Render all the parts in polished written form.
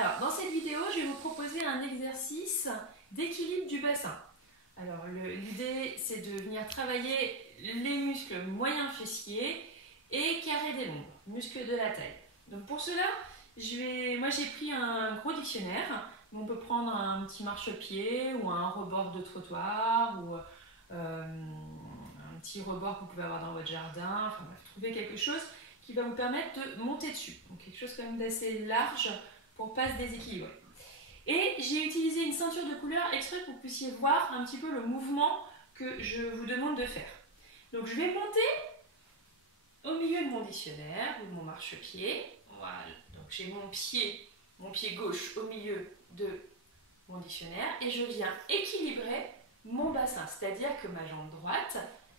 Alors, dans cette vidéo, je vais vous proposer un exercice d'équilibre du bassin. Alors, l'idée, c'est de venir travailler les muscles moyens fessiers et carré des membres, muscles de la taille. Donc, pour cela, moi, j'ai pris un gros dictionnaire. On peut prendre un petit marchepied ou un rebord de trottoir ou un petit rebord que vous pouvez avoir dans votre jardin. Enfin, bref, trouver quelque chose qui va vous permettre de monter dessus. Donc, quelque chose quand même d'assez large pour ne pas se déséquilibrer. Et j'ai utilisé une ceinture de couleur exprès pour que vous puissiez voir un petit peu le mouvement que je vous demande de faire. Donc je vais monter au milieu de mon dictionnaire ou de mon marchepied. Voilà. Donc j'ai mon pied gauche au milieu de mon dictionnaire et je viens équilibrer mon bassin. C'est-à-dire que ma jambe droite,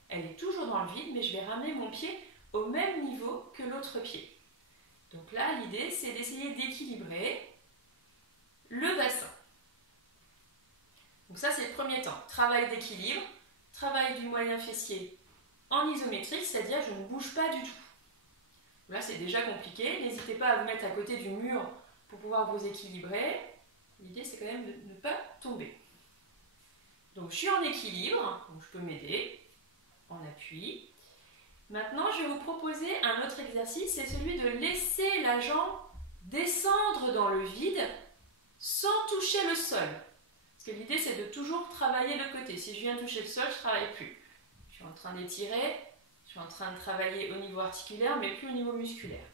elle est toujours dans le vide, mais je vais ramener mon pied au même niveau que l'autre pied. Donc là, l'idée, c'est d'essayer d'équilibrer le bassin. Donc ça, c'est le premier temps. Travail d'équilibre, travail du moyen fessier en isométrique, c'est-à-dire je ne bouge pas du tout. Là, c'est déjà compliqué. N'hésitez pas à vous mettre à côté du mur pour pouvoir vous équilibrer. L'idée, c'est quand même de ne pas tomber. Donc, je suis en équilibre, donc je peux m'aider en appui. Maintenant, je vais vous proposer un autre exercice, c'est celui de laisser la jambe descendre dans le vide sans toucher le sol. Parce que l'idée, c'est de toujours travailler le côté. Si je viens toucher le sol, je ne travaille plus. Je suis en train d'étirer, je suis en train de travailler au niveau articulaire, mais plus au niveau musculaire.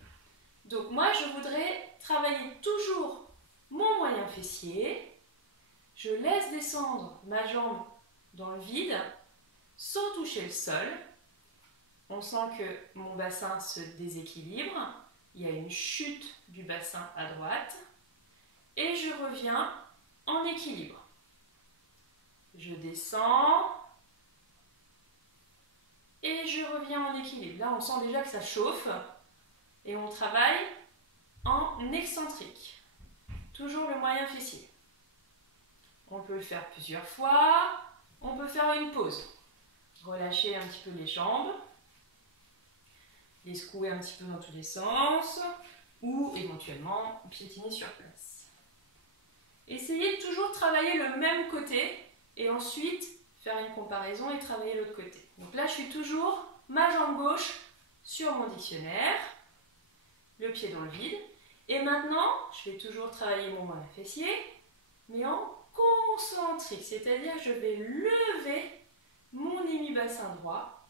Donc moi, je voudrais travailler toujours mon moyen fessier. Je laisse descendre ma jambe dans le vide sans toucher le sol. On sent que mon bassin se déséquilibre. Il y a une chute du bassin à droite. Et je reviens en équilibre. Je descends. Et je reviens en équilibre. Là, on sent déjà que ça chauffe. Et on travaille en excentrique. Toujours le moyen fessier. On peut le faire plusieurs fois. On peut faire une pause. Relâcher un petit peu les jambes. Les secouer un petit peu dans tous les sens. Ou éventuellement piétiner sur place. Essayez de toujours travailler le même côté. Et ensuite, faire une comparaison et travailler l'autre côté. Donc là, je suis toujours ma jambe gauche sur mon dictionnaire, le pied dans le vide. Et maintenant, je vais toujours travailler mon moyen fessier, mais en concentrique, c'est-à-dire je vais lever mon hémi-bassin droit.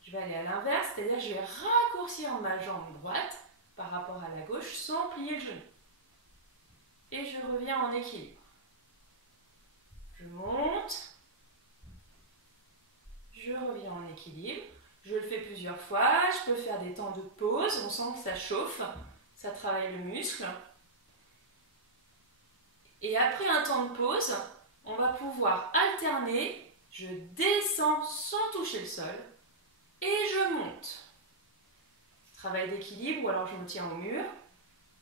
Je vais aller à l'inverse, c'est-à-dire je vais raccourcir ma jambe droite par rapport à la gauche sans plier le genou. Et je reviens en équilibre. Je monte. Je reviens en équilibre. Je le fais plusieurs fois. Je peux faire des temps de pause. On sent que ça chauffe. Ça travaille le muscle. Et après un temps de pause, on va pouvoir alterner. Je descends sans toucher le sol. Et je monte. Travail d'équilibre ou alors je me tiens au mur.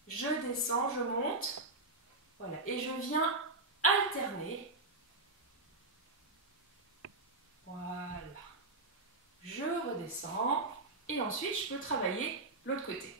Je descends, je monte. Voilà. Et je viens alterner. Voilà. Je redescends et ensuite je peux travailler l'autre côté.